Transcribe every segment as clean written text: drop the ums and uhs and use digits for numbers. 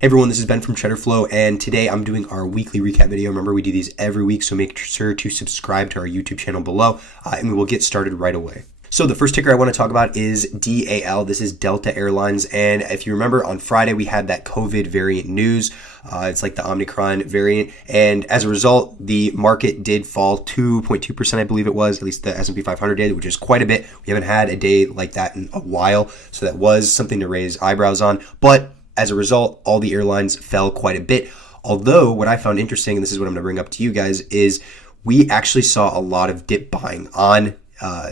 Hey everyone, this is Ben from Cheddar Flow, and today I'm doing our weekly recap video. Remember, we do these every week, so make sure to subscribe to our YouTube channel below, and we will get started right away. So the first ticker I want to talk about is DAL. This is Delta Airlines, and if you remember, on Friday we had that COVID variant news. It's like the Omicron variant, and as a result, the market did fall 2.2%, I believe it was, at least the S&P 500 did, which is quite a bit. We haven't had a day like that in a while, so that was something to raise eyebrows on, but as a result, all the airlines fell quite a bit. Although what I found interesting, and this is what I'm going to bring up to you guys, is we actually saw a lot of dip buying on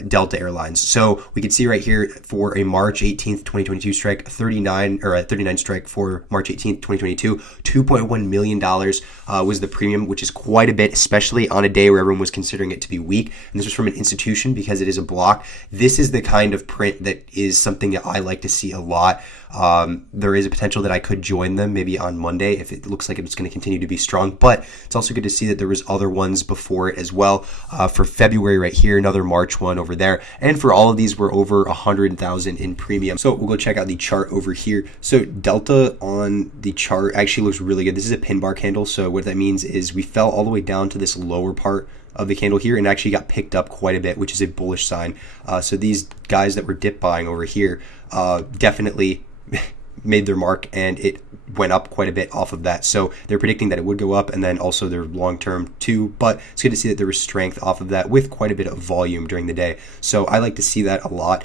Delta Airlines. So we can see right here for a March 18th, 2022 strike, 39 strike for March 18th, 2022, $2.1 million was the premium, which is quite a bit, especially on a day where everyone was considering it to be weak. And this was from an institution because it is a block. This is the kind of print that is something that I like to see a lot. There is a potential that I could join them maybe on Monday if it looks like it's going to continue to be strong, but it's also good to see that there was other ones before it as well. For February right here, another March one over there, and for all of these we're over 100,000 in premium. So we'll go check out the chart over here. So Delta on the chart actually looks really good. This is a pin bar candle, so what that means is we fell all the way down to this lower part of the candle here and actually got picked up quite a bit, which is a bullish sign. So these guys that were dip buying over here definitely made their mark, and it went up quite a bit off of that. So they're predicting that it would go up, and then also their long term too, but it's good to see that there was strength off of that with quite a bit of volume during the day. So I like to see that a lot.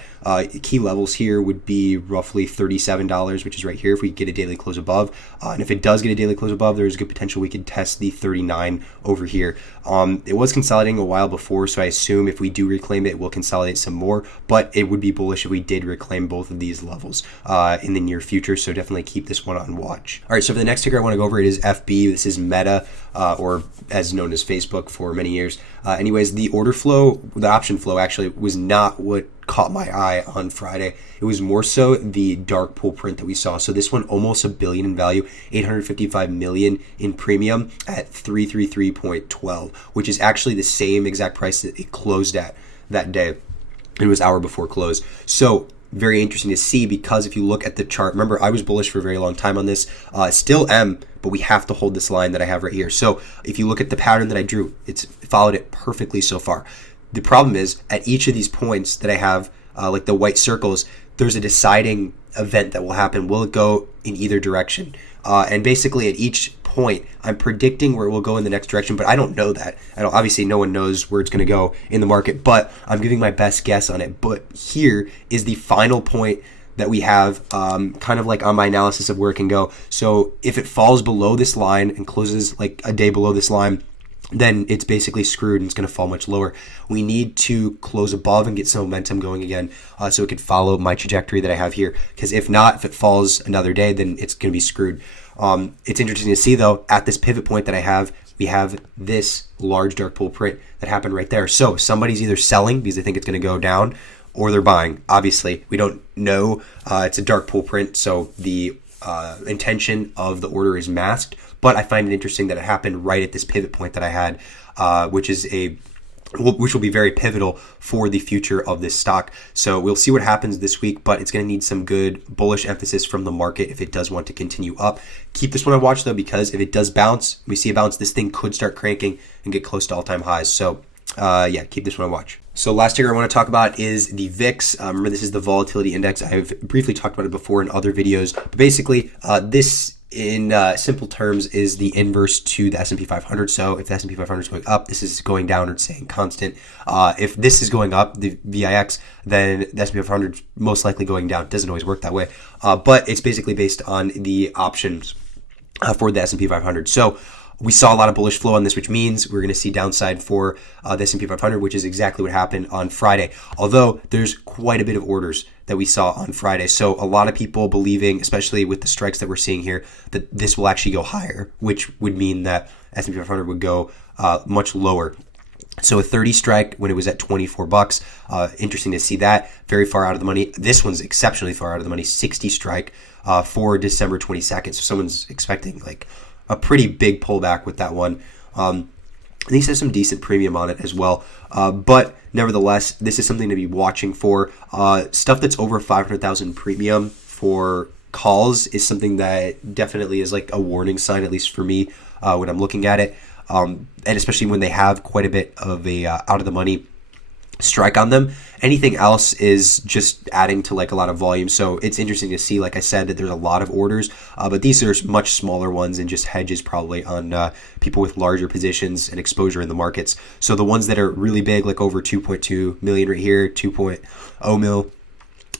Key levels here would be roughly $37, which is right here if we get a daily close above, and if it does get a daily close above, there's good potential we could test the 39 over here. It was consolidating a while before, so I assume if we do reclaim it, we'll consolidate some more, but it would be bullish if we did reclaim both of these levels in the near future. So definitely keep this one on watch. All right, so for the next ticker I want to go over, it is FB. This is Meta, or as known as Facebook for many years. Anyways, the order flow, the option flow actually was not what caught my eye on Friday. It was more so the dark pool print that we saw. So this one almost $1 billion in value, 855 million in premium at 333.12, which is actually the same exact price that it closed at that day. It was hour before close. So very interesting to see, because if you look at the chart, remember I was bullish for a very long time on this, still am, but we have to hold this line that I have right here. So if you look at the pattern that I drew, it's followed it perfectly so far. The problem is at each of these points that I have, like the white circles, there's a deciding event that will happen. Will it go in either direction? And basically at each point, I'm predicting where it will go in the next direction, but I don't know that. Obviously, no one knows where it's going to go in the market, but I'm giving my best guess on it. But here is the final point that we have, kind of like on my analysis of where it can go. So if it falls below this line and closes like a day below this line, then it's basically screwed and it's going to fall much lower. We need to close above and get some momentum going again, so it could follow my trajectory that I have here. Because if not, if it falls another day, then it's going to be screwed. It's interesting to see, though, at this pivot point that I have, we have this large dark pool print that happened right there. So somebody's either selling because they think it's going to go down, or they're buying. Obviously, we don't know. It's a dark pool print, so the intention of the order is masked. But I find it interesting that it happened right at this pivot point that I had, which will be very pivotal for the future of this stock. So we'll see what happens this week, but it's going to need some good bullish emphasis from the market if it does want to continue up. Keep this one on watch, though, because if it does bounce, we see a bounce, this thing could start cranking and get close to all-time highs. So yeah, keep this one on watch. So last ticker I want to talk about is the VIX. Remember, this is the volatility index. I've briefly talked about it before in other videos, but basically this, in simple terms, is the inverse to the S&P 500. So if the S&P 500 is going up, this is going down or staying constant. If this is going up, the VIX, then the S&P 500 is most likely going down. It doesn't always work that way, but it's basically based on the options for the S&P 500. So we saw a lot of bullish flow on this, which means we're going to see downside for the S&P 500, which is exactly what happened on Friday. Although there's quite a bit of orders that we saw on Friday. So a lot of people believing, especially with the strikes that we're seeing here, that this will actually go higher, which would mean that S&P 500 would go much lower. So a 30 strike when it was at $24. Interesting to see that. Very far out of the money. This one's exceptionally far out of the money. 60 strike for December 22nd. So someone's expecting like a pretty big pullback with that one. These have some decent premium on it as well. But nevertheless, this is something to be watching for. Stuff that's over 500,000 premium for calls is something that definitely is like a warning sign, at least for me, when I'm looking at it. And especially when they have quite a bit of a out of the money strike on them. Anything else is just adding to like a lot of volume. So it's interesting to see, like I said, that there's a lot of orders, but these are much smaller ones and just hedges probably on people with larger positions and exposure in the markets. So the ones that are really big, like over 2.2 million right here, 2.0 mil,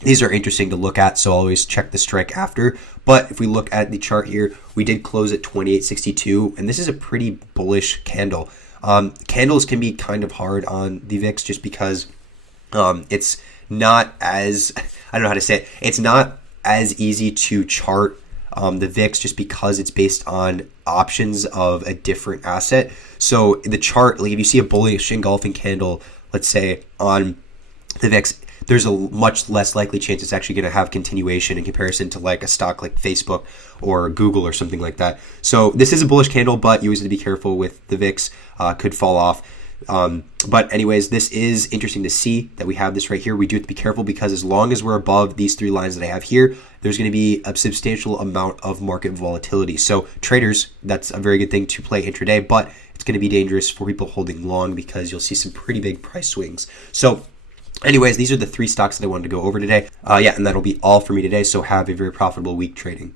these are interesting to look at, so always check the strike after. But if we look at the chart here, we did close at 28.62, and this is a pretty bullish candle. Candles can be kind of hard on the VIX just because it's not as, I don't know how to say it, it's not as easy to chart the VIX just because it's based on options of a different asset. So the chart, like if you see a bullish engulfing candle, let's say on the VIX, there's a much less likely chance it's actually going to have continuation in comparison to like a stock like Facebook or Google or something like that. So this is a bullish candle, but you always have to be careful with the VIX, could fall off. But anyways, this is interesting to see that we have this right here. We do have to be careful because as long as we're above these three lines that I have here, there's going to be a substantial amount of market volatility. So traders, that's a very good thing to play intraday, but it's going to be dangerous for people holding long because you'll see some pretty big price swings. So anyways, these are the three stocks that I wanted to go over today. And that'll be all for me today. So have a very profitable week trading.